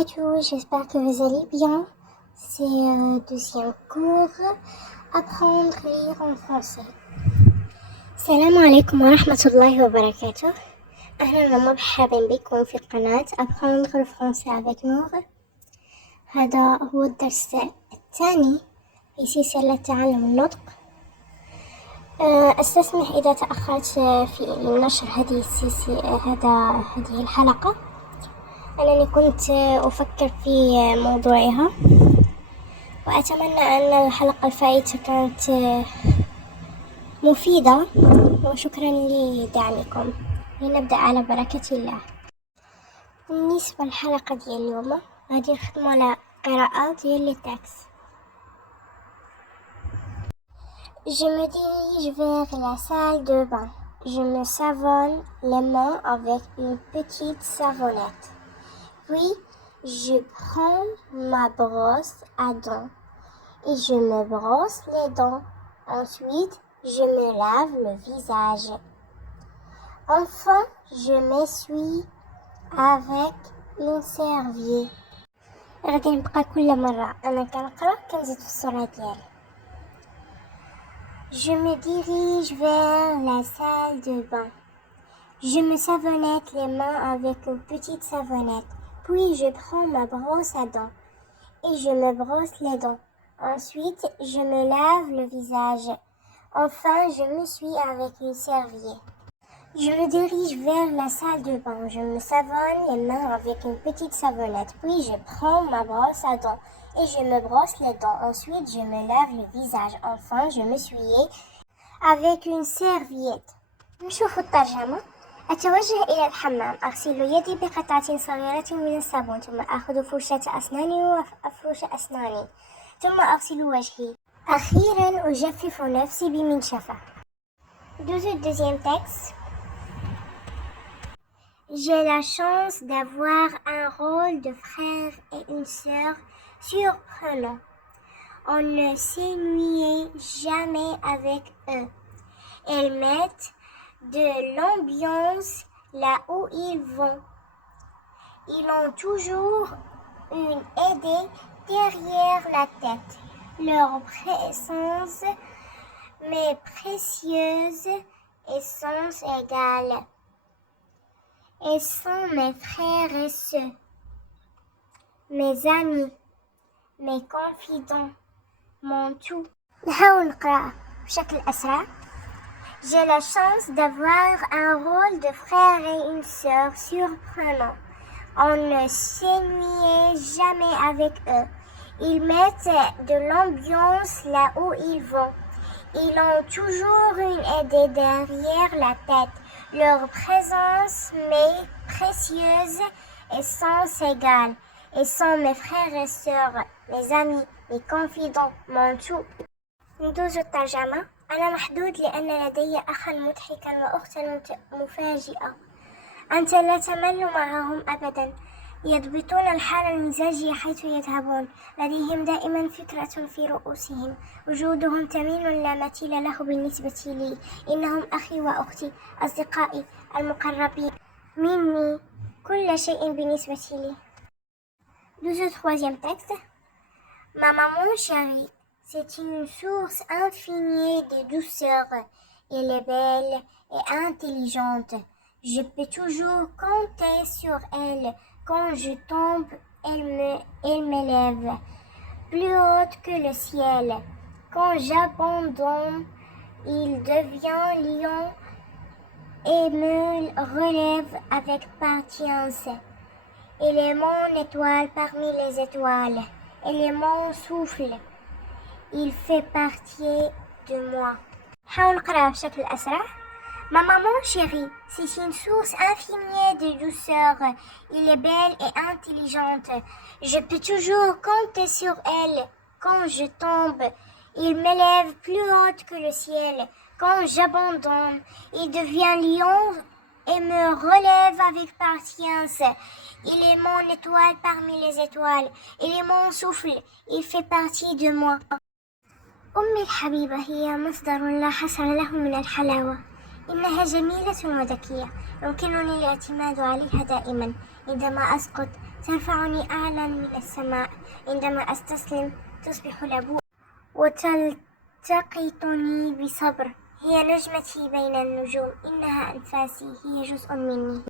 barakatuh, j'espère que vous allez bien. C'est deuxième cours, apprendre à lire en français. السلام عليكم ورحمة الله وبركاته. أهلا ومرحبا بكم في قناة apprendre le français avec نور. هذا هو الدرس الثاني في سلسلة تعلم النطق. أستسمح إذا تأخرت في نشر هذه الحلقة، أنني كنت أفكر في موضوعها، وأتمنى أن الحلقة الفائتة كانت مفيدة، وشكرا لدعمكم. لنبدأ على بركة الله. بالنسبة للحلقة ديال اليوم غادي نخدمو على قراءة ديال لي تاكس. Je me dirige vers la salle de bain. Je me savonne les mains avec une petite savonnette. Puis, je prends ma brosse à dents et je me brosse les dents. Ensuite, je me lave le visage. Enfin, je m'essuie avec une serviette. غادي نبقى كل مرة أنا كنقرا كنزيد في السرعة ديالي. Je me dirige vers la salle de bain. Je me savonnette les mains avec une petite savonnette. Puis je prends ma brosse à dents et je me brosse les dents. Ensuite, je me lave le visage. Enfin, je m'essuie avec une serviette. Je me dirige vers la salle de bain. Je me savonne les mains avec une petite savonnette. Puis je prends ma brosse à dents et je me brosse les dents. Ensuite, je me lave le visage. Enfin, je m'essuie avec une serviette. نشوف الترجمة. أتوجه إلى الحمام، أغسل يدي بقطعة صغيرة من الصابون، ثم أخذ فرشاة أسناني وأفرش أسناني، ثم أغسل وجهي. أخيرا أجفف نفسي بمنشفة. Deuxième texte. J'ai la chance d'avoir un rôle de frère et une sœur surprenant. On ne s'ennuyait jamais avec eux. Ils mettent de l'ambiance là où ils vont. Ils ont toujours une idée derrière la tête. Leur présence m'est précieuse et sans égale. Ils sont mes frères et sœurs, mes amis, mes confidents, mon tout. نحاول نقرأ بشكل أسرع. J'ai la chance d'avoir un rôle de frère et une sœur surprenant. On ne s'ennuyait jamais avec eux. Ils mettent de l'ambiance là où ils vont. Ils ont toujours une idée derrière la tête. Leur présence m'est précieuse et sans égale. Ils sont mes frères et sœurs, mes amis, mes confidents, mon tout. ندوز الترجمة. أنا محدود لأن لدي أخا مضحكا وأختا مفاجئة. أنت لا تمل معهم أبدا. يضبطون الحالة المزاجية حيث يذهبون. لديهم دائما فكرة في رؤوسهم. وجودهم ثمين لا مثيل له بالنسبة لي. إنهم أخي وأختي، أصدقائي المقربين مني، كل شيء بالنسبة لي. Troisième texte. Ma maman chérie, c'est une source infinie de douceur. Elle est belle et intelligente. Je peux toujours compter sur elle. Quand je tombe, elle m'élève plus haute que le ciel. Quand j'abandonne, il devient lion et me relève avec patience. Elle est mon étoile parmi les étoiles. Elle est mon souffle. Il fait partie de moi. حاول نقرأها بشكل أسرع. Ma maman chérie, c'est une source infinie de douceur. Elle est belle et intelligente. Je peux toujours compter sur elle. Quand je tombe, il m'élève plus haute que le ciel. Quand j'abandonne, il devient lion et me relève avec patience. Il est mon étoile parmi les étoiles. Il est mon souffle. Il fait partie de moi. أمي الحبيبة هي مصدر لا حصر له من الحلاوة. إنها جميلة وذكية، يمكنني الاعتماد عليها دائما. عندما أسقط ترفعني أعلى من السماء. عندما أستسلم تصبح لبوء وتلتقطني بصبر. هي نجمتي بين النجوم، إنها أنفاسي، هي جزء مني.